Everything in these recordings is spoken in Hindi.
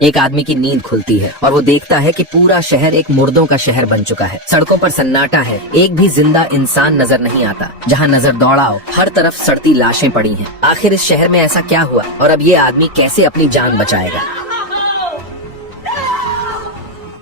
एक आदमी की नींद खुलती है और वो देखता है कि पूरा शहर एक मुर्दों का शहर बन चुका है। सड़कों पर सन्नाटा है, एक भी जिंदा इंसान नजर नहीं आता। जहाँ नजर दौड़ाओ हर तरफ सड़ती लाशें पड़ी हैं। आखिर इस शहर में ऐसा क्या हुआ और अब ये आदमी कैसे अपनी जान बचाएगा?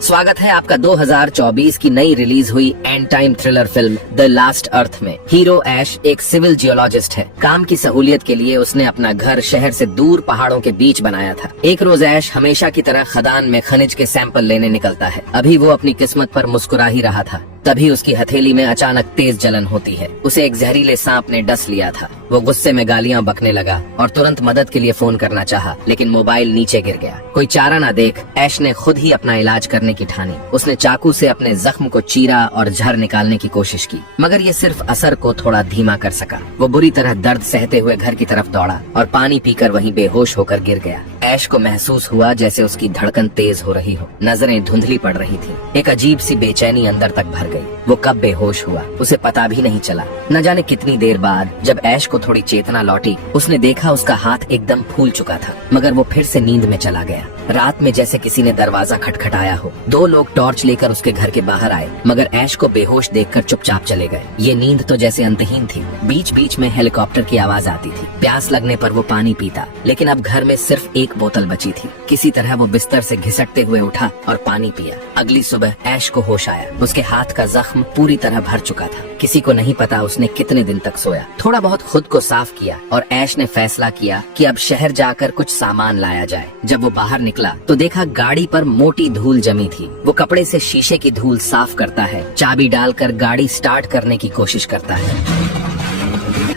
स्वागत है आपका 2024 की नई रिलीज हुई end time thriller film the last earth में। हीरो ऐश एक सिविल जियोलॉजिस्ट है। काम की सहूलियत के लिए उसने अपना घर शहर से दूर पहाड़ों के बीच बनाया था। एक रोज ऐश हमेशा की तरह खदान में खनिज के सैंपल लेने निकलता है। अभी वो अपनी किस्मत पर मुस्कुरा ही रहा था, तभी उसकी हथेली में अचानक तेज जलन होती है। उसे एक जहरीले सांप ने डस लिया था। वो गुस्से में गालियां बकने लगा और तुरंत मदद के लिए फोन करना चाहा, लेकिन मोबाइल नीचे गिर गया। कोई चारा न देख ऐश ने खुद ही अपना इलाज करने की ठानी। उसने चाकू से अपने जख्म को चीरा और जहर निकालने की कोशिश की, मगर ये सिर्फ असर को थोड़ा धीमा कर सका। वो बुरी तरह दर्द सहते हुए घर की तरफ दौड़ा और पानी पीकर वहीं बेहोश होकर गिर गया। ऐश को महसूस हुआ जैसे उसकी धड़कन तेज हो रही हो, नजरें धुंधली पड़ रही थी। एक अजीब सी बेचैनी अंदर तक भर गई। वो कब बेहोश हुआ उसे पता भी नहीं चला। न जाने कितनी देर बाद जब ऐश को थोड़ी चेतना लौटी, उसने देखा उसका हाथ एकदम फूल चुका था, मगर वो फिर से नींद में चला गया। रात में जैसे किसी ने दरवाजा खटखटाया हो। 2 लोग टॉर्च लेकर उसके घर के बाहर आए, मगर ऐश को बेहोश देखकर चुपचाप चले गए। ये नींद तो जैसे अंतहीन थी। बीच बीच में हेलीकॉप्टर की आवाज आती थी। प्यास लगने पर वो पानी पीता, लेकिन अब घर में सिर्फ एक बोतल बची थी। किसी तरह वो बिस्तर से घिसटते हुए उठा और पानी पिया। अगली सुबह ऐश को होश आया। उसके हाथ का जख्म पूरी तरह भर चुका था। किसी को नहीं पता उसने कितने दिन तक सोया। थोड़ा बहुत खुद को साफ किया और ऐश ने फैसला किया कि अब शहर जाकर कुछ सामान लाया जाए। जब वो बाहर निकला तो देखा गाड़ी पर मोटी धूल जमी थी। वो कपड़े से शीशे की धूल साफ करता है, चाबी डालकर गाड़ी स्टार्ट करने की कोशिश करता है।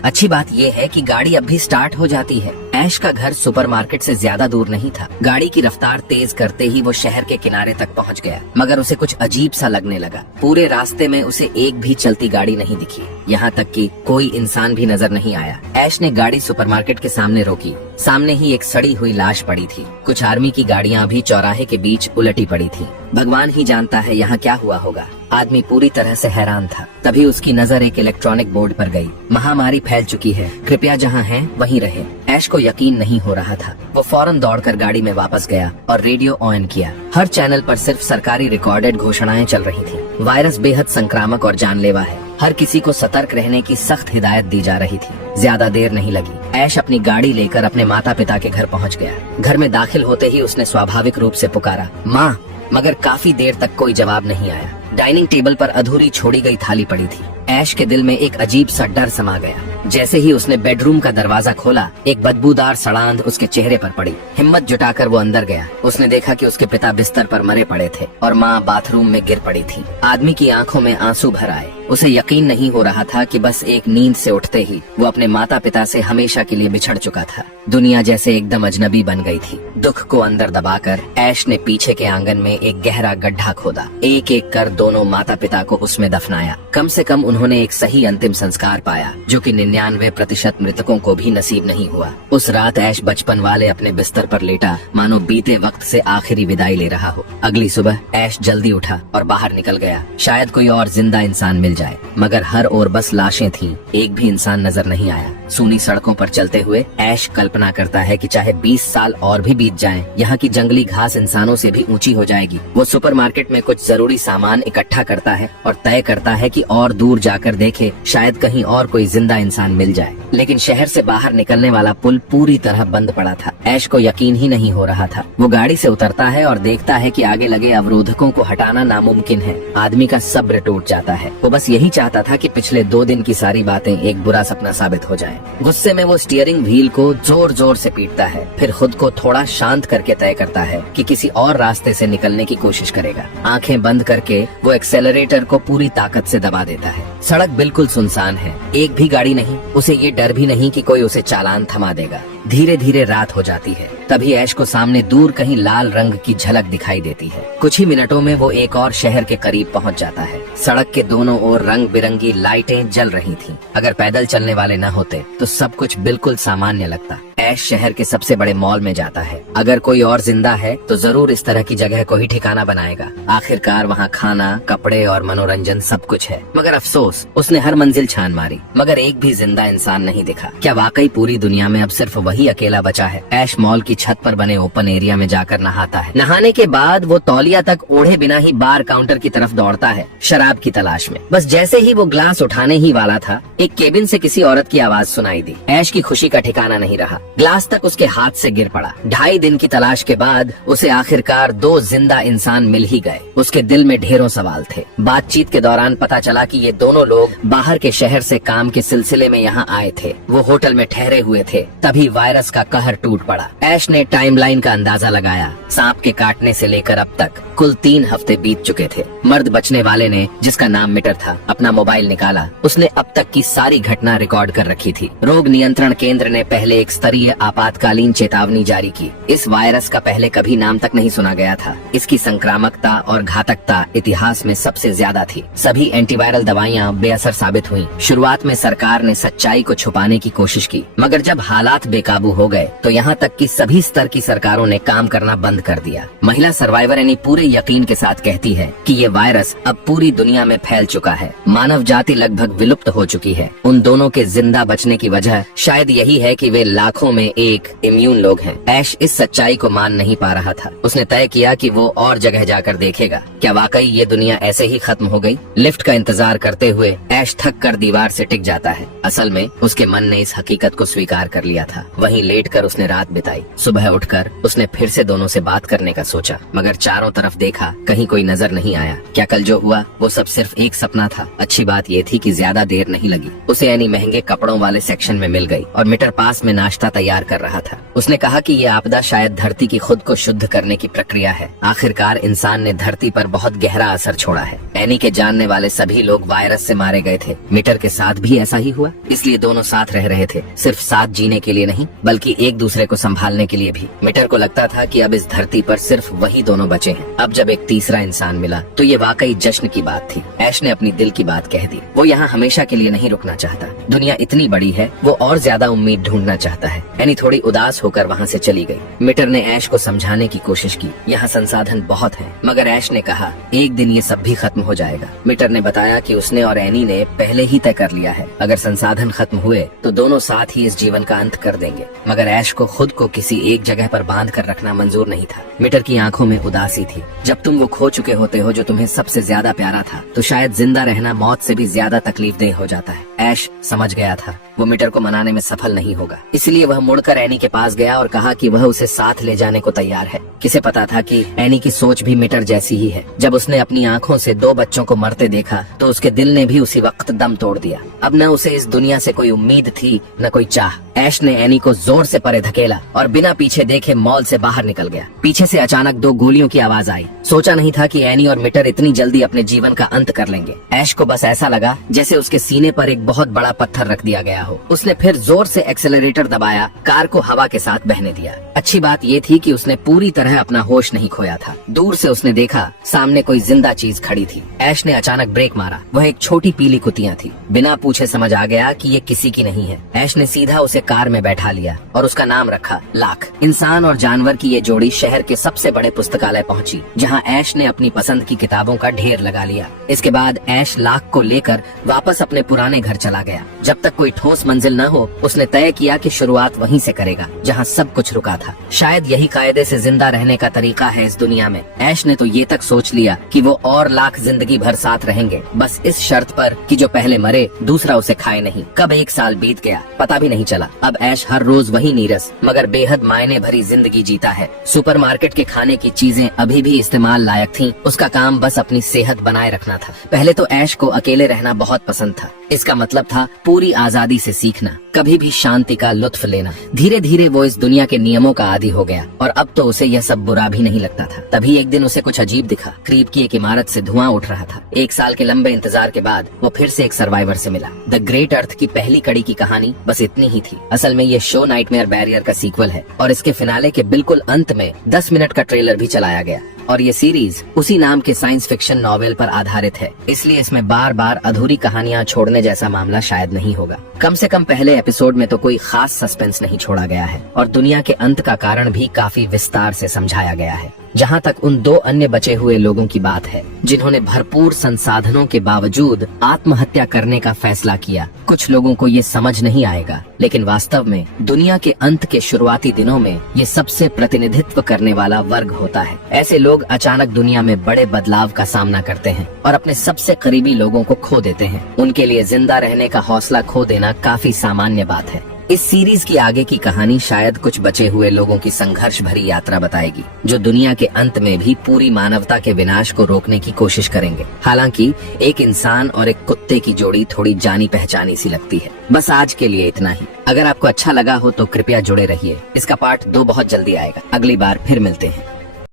अच्छी बात यह है कि गाड़ी अब भी स्टार्ट हो जाती है। ऐश का घर सुपरमार्केट से ज्यादा दूर नहीं था। गाड़ी की रफ्तार तेज करते ही वो शहर के किनारे तक पहुंच गया, मगर उसे कुछ अजीब सा लगने लगा। पूरे रास्ते में उसे एक भी चलती गाड़ी नहीं दिखी, यहाँ तक कि कोई इंसान भी नजर नहीं आया। ऐश ने गाड़ी सुपरमार्केट के सामने रोकी। सामने ही एक सड़ी हुई लाश पड़ी थी। कुछ आर्मी की गाड़ियाँ भी चौराहे के बीच उलटी पड़ी थी। भगवान ही जानता है यहाँ क्या हुआ होगा। आदमी पूरी तरह से हैरान था। तभी उसकी नजर एक इलेक्ट्रॉनिक बोर्ड पर गई। महामारी फैल चुकी है, कृपया जहाँ हैं वहीं रहे। ऐश को यकीन नहीं हो रहा था। वो फौरन दौड़कर गाड़ी में वापस गया और रेडियो ऑन किया। हर चैनल पर सिर्फ सरकारी रिकॉर्डेड घोषणाएं चल रही थी। वायरस बेहद संक्रामक और जानलेवा है। हर किसी को सतर्क रहने की सख्त हिदायत दी जा रही थी। ज्यादा देर नहीं लगी। ऐश अपनी गाड़ी लेकर अपने माता पिता के घर पहुंच गया। घर में दाखिल होते ही उसने स्वाभाविक रूप से पुकारा, माँ, मगर काफी देर तक कोई जवाब नहीं आया। डाइनिंग टेबल पर अधूरी छोड़ी गई थाली पड़ी थी। ऐश के दिल में एक अजीब सा डर समा गया। जैसे ही उसने बेडरूम का दरवाजा खोला, एक बदबूदार सड़ांध उसके चेहरे पर पड़ी। हिम्मत जुटाकर वो अंदर गया। उसने देखा कि उसके पिता बिस्तर पर मरे पड़े थे और माँ बाथरूम में गिर पड़ी थी। आदमी की आंखों में आंसू भर आए। उसे यकीन नहीं हो रहा था कि बस एक नींद से उठते ही वो अपने माता पिता से हमेशा के लिए बिछड़ चुका था। दुनिया जैसे एकदम अजनबी बन गई थी। दुख को अंदर दबाकर ऐश ने पीछे के आंगन में एक गहरा गड्ढा खोदा। एक एक कर दोनों माता पिता को उसमें दफनाया। कम से कम उन्होंने एक सही अंतिम संस्कार पाया, जो कि 99% मृतकों को भी नसीब नहीं हुआ। उस रात ऐश बचपन वाले अपने बिस्तर पर लेटा, मानो बीते वक्त से आखिरी विदाई ले रहा हो। अगली सुबह ऐश जल्दी उठा और बाहर निकल गया। शायद कोई और जिंदा इंसान मिल जाए, मगर हर ओर बस लाशें थीं। एक भी इंसान नजर नहीं आया। सूनी सड़कों पर चलते हुए ऐश कल्पना करता है कि चाहे 20 साल और भी बीत जाएं, यहाँ की जंगली घास इंसानों से भी ऊंची हो जाएगी। वो सुपरमार्केट में कुछ जरूरी सामान इकट्ठा करता है और तय करता है कि और दूर जाकर देखे, शायद कहीं और कोई जिंदा इंसान मिल जाए। लेकिन शहर से बाहर निकलने वाला पुल पूरी तरह बंद पड़ा था। ऐश को यकीन ही नहीं हो रहा था। वो गाड़ी से उतरता है और देखता है कि आगे लगे अवरोधकों को हटाना नामुमकिन है। आदमी का सब्र टूट जाता है। वो बस यही चाहता था कि पिछले 2 दिन की सारी बातें एक बुरा सपना साबित हो जाएं। गुस्से में वो स्टीयरिंग व्हील को जोर जोर से पीटता है, फिर खुद को थोड़ा शांत करके तय करता है कि किसी और रास्ते से निकलने की कोशिश करेगा। आंखें बंद करके वो एक्सेलरेटर को पूरी ताकत से दबा देता है। सड़क बिल्कुल सुनसान है, एक भी गाड़ी नहीं। उसे ये डर भी नहीं कि कोई उसे चालान थमा देगा। धीरे धीरे रात हो जाती है। तभी ऐश को सामने दूर कहीं लाल रंग की झलक दिखाई देती है। कुछ ही मिनटों में वो एक और शहर के करीब पहुंच जाता है। सड़क के दोनों ओर रंग बिरंगी लाइटें जल रही थीं। अगर पैदल चलने वाले न होते तो सब कुछ बिल्कुल सामान्य लगता। ऐश शहर के सबसे बड़े मॉल में जाता है। अगर कोई और जिंदा है तो जरूर इस तरह की जगह को ही ठिकाना बनाएगा। आखिरकार वहाँ खाना, कपड़े और मनोरंजन सब कुछ है। मगर अफसोस, उसने हर मंजिल छान मारी मगर एक भी जिंदा इंसान नहीं दिखा। क्या वाकई पूरी दुनिया में अब सिर्फ वही अकेला बचा है? ऐश मॉल की छत पर बने ओपन एरिया में जाकर नहाता है। नहाने के बाद वो तौलिया तक ओढ़े बिना ही बार काउंटर की तरफ दौड़ता है, शराब की तलाश में। बस जैसे ही वो ग्लास उठाने ही वाला था, एक केबिन से किसी औरत की आवाज सुनाई दी। ऐश की खुशी का ठिकाना नहीं रहा। ग्लास तक उसके हाथ से गिर पड़ा। 2.5 दिन की तलाश के बाद उसे आखिरकार 2 जिंदा इंसान मिल ही गए। उसके दिल में ढेरों सवाल थे। बातचीत के दौरान पता चला कि ये दोनों लोग बाहर के शहर से काम के सिलसिले में यहाँ आए थे। वो होटल में ठहरे हुए थे, तभी वायरस का कहर टूट पड़ा। ऐश ने टाइमलाइन का अंदाजा लगाया। सांप के काटने से लेकर अब तक कुल 3 हफ्ते बीत चुके थे। मर्द बचने वाले ने, जिसका नाम मीटर था, अपना मोबाइल निकाला। उसने अब तक की सारी घटना रिकॉर्ड कर रखी थी। रोग नियंत्रण केंद्र ने पहले एक स्तरीय आपातकालीन चेतावनी जारी की। इस वायरस का पहले कभी नाम तक नहीं सुना गया था। इसकी संक्रामकता और घातकता इतिहास में सबसे ज्यादा थी। सभी एंटीवायरल दवाइयां बेअसर साबित हुई। शुरुआत में सरकार ने सच्चाई को छुपाने की कोशिश की, मगर जब हालात बेकाबू हो गए तो यहाँ तक कि सभी स्तर की सरकारों ने काम करना बंद कर दिया। महिला सर्वाइवर यानी पूरे यकीन के साथ कहती है कि ये वायरस अब पूरी दुनिया में फैल चुका है। मानव जाति लगभग विलुप्त हो चुकी है। उन दोनों के जिंदा बचने की वजह शायद यही है कि वे लाखों में एक इम्यून लोग हैं। ऐश इस सच्चाई को मान नहीं पा रहा था। उसने तय किया कि वो और जगह जाकर देखेगा। क्या वाकई ये दुनिया ऐसे ही खत्म हो गई? लिफ्ट का इंतजार करते हुए ऐश थक कर दीवार से टिक जाता है। असल में उसके मन ने इस हकीकत को स्वीकार कर लिया था। वहीं लेटकर उसने रात बिताई। सुबह उठकर उसने फिर से दोनों से बात करने का सोचा, मगर चारों तरफ देखा, कहीं कोई नजर नहीं आया। क्या कल जो हुआ वो सब सिर्फ एक सपना था? अच्छी बात ये थी कि ज्यादा देर नहीं लगी। उसे यानी महंगे कपड़ों वाले सेक्शन में मिल गई और मीटर पास में नाश्ता तैयार कर रहा था। उसने कहा कि ये आपदा शायद धरती की खुद को शुद्ध करने की प्रक्रिया है। आखिरकार इंसान ने धरती पर बहुत गहरा असर छोड़ा है। एनी के जानने वाले सभी लोग वायरस से मारे गए थे। मीटर के साथ भी ऐसा ही हुआ। इसलिए दोनों साथ रह रहे थे, सिर्फ साथ जीने के लिए नहीं बल्कि एक दूसरे को संभालने के लिए भी। मीटर को लगता था कि अब इस धरती पर सिर्फ वही दोनों बचे हैं। अब जब एक तीसरा इंसान मिला तो ये वाकई जश्न की बात थी। ऐश ने अपनी दिल की बात कह दी। वो यहाँ हमेशा के लिए नहीं रुकना चाहता। दुनिया इतनी बड़ी है, वो और ज्यादा उम्मीद ढूंढना चाहता है। एनी थोड़ी उदास होकर वहाँ से चली गई। मीटर ने ऐश को समझाने की कोशिश की, यहाँ संसाधन बहुत हैं। मगर ऐश ने कहा एक दिन ये सब भी खत्म हो जाएगा। मीटर ने बताया कि उसने और एनी ने पहले ही तय कर लिया है, अगर संसाधन खत्म हुए तो दोनों साथ ही इस जीवन का अंत कर देंगे। मगर ऐश को खुद को किसी एक जगह पर बांध कर रखना मंजूर नहीं था। मीटर की आंखों में उदासी थी। जब तुम वो खो चुके होते हो जो तुम्हें सबसे ज्यादा प्यारा था, तो शायद जिंदा रहना मौत से भी ज्यादा तकलीफदेह हो जाता है। ऐश समझ गया था वो मीटर को मनाने में सफल नहीं होगा, इसलिए वह मुड़कर एनी के पास गया और कहा कि वह उसे साथ ले जाने को तैयार है। किसे पता था कि एनी की सोच भी मीटर जैसी ही है। जब उसने अपनी आंखों से 2 बच्चों को मरते देखा तो उसके दिल ने भी उसी वक्त दम तोड़ दिया। अब न उसे इस दुनिया से कोई उम्मीद थी, न कोई चाह। ऐश ने एनी को जोर से परे धकेला और बिना पीछे देखे मॉल से बाहर निकल गया। पीछे से अचानक 2 गोलियों की आवाज आई। सोचा नहीं था कि एनी और मीटर इतनी जल्दी अपने जीवन का अंत कर लेंगे। ऐश को बस ऐसा लगा जैसे उसके सीने पर एक बहुत बड़ा पत्थर रख दिया गया हो। उसने फिर जोर से एक्सेलरेटर दबाया, कार को हवा के साथ बहने दिया। अच्छी बात ये थी कि उसने पूरी तरह अपना होश नहीं खोया था। दूर से उसने देखा सामने कोई जिंदा चीज खड़ी थी। ऐश ने अचानक ब्रेक मारा। वह एक छोटी पीली कुतिया थी। बिना पूछे समझ आ गया कि ये किसी की नहीं है। ऐश ने सीधा उसे कार में बैठा लिया और उसका नाम रखा लाख। इंसान और जानवर की ये जोड़ी शहर के सबसे बड़े पुस्तकालय पहुंची, जहां ऐश ने अपनी पसंद की किताबों का ढेर लगा लिया। इसके बाद ऐश लाख को लेकर वापस अपने पुराने घर चला गया। जब तक कोई ठोस मंजिल न हो, उसने तय किया कि शुरुआत वहीं से करेगा जहां सब कुछ रुका था। शायद यही कायदे से जिंदा रहने का तरीका है इस दुनिया में। ऐश ने तो ये तक सोच लिया कि वो और लाख जिंदगी भर साथ रहेंगे, बस इस शर्त पर कि जो पहले मरे दूसरा उसे खाए नहीं। कब 1 साल बीत गया पता भी नहीं चला। अब ऐश हर रोज वही नीरस मगर बेहद मायने भरी जिंदगी जीता है। सुपरमार्केट के खाने की चीजें अभी भी इस्तेमाल लायक थीं। उसका काम बस अपनी सेहत बनाए रखना था। पहले तो ऐश को अकेले रहना बहुत पसंद था। इसका मतलब था पूरी आजादी से सीखना, कभी भी शांति का लुत्फ लेना। धीरे धीरे वो इस दुनिया के नियमों का आदी हो गया और अब तो उसे यह सब बुरा भी नहीं लगता था। तभी एक दिन उसे कुछ अजीब दिखा। करीब की एक इमारत से धुआं उठ रहा था। 1 साल के लंबे इंतजार के बाद वो फिर से एक सर्वाइवर से मिला। द ग्रेट अर्थ की पहली कड़ी की कहानी बस इतनी ही थी। असल में ये शो नाइटमेयर बैरियर का सीक्वल है और इसके फिनाले के बिल्कुल अंत में 10 मिनट का ट्रेलर भी चलाया गया। और ये सीरीज उसी नाम के साइंस फिक्शन नॉवेल पर आधारित है, इसलिए इसमें बार बार अधूरी कहानियां छोड़ने जैसा मामला शायद नहीं होगा। कम से कम पहले एपिसोड में तो कोई खास सस्पेंस नहीं छोड़ा गया है और दुनिया के अंत का कारण भी काफी विस्तार से समझाया गया है। जहाँ तक उन 2 अन्य बचे हुए लोगों की बात है जिन्होंने भरपूर संसाधनों के बावजूद आत्महत्या करने का फैसला किया, कुछ लोगों को ये समझ नहीं आएगा, लेकिन वास्तव में दुनिया के अंत के शुरुआती दिनों में ये सबसे प्रतिनिधित्व करने वाला वर्ग होता है। ऐसे लोग अचानक दुनिया में बड़े बदलाव का सामना करते हैं और अपने सबसे करीबी लोगों को खो देते हैं। उनके लिए जिंदा रहने का हौसला खो देना काफी सामान्य बात है। इस सीरीज की आगे की कहानी शायद कुछ बचे हुए लोगों की संघर्ष भरी यात्रा बताएगी, जो दुनिया के अंत में भी पूरी मानवता के विनाश को रोकने की कोशिश करेंगे। हालांकि एक इंसान और एक कुत्ते की जोड़ी थोड़ी जानी पहचानी सी लगती है। बस आज के लिए इतना ही। अगर आपको अच्छा लगा हो तो कृपया जुड़े रहिए। इसका पार्ट 2 बहुत जल्दी आएगा। अगली बार फिर मिलते हैं।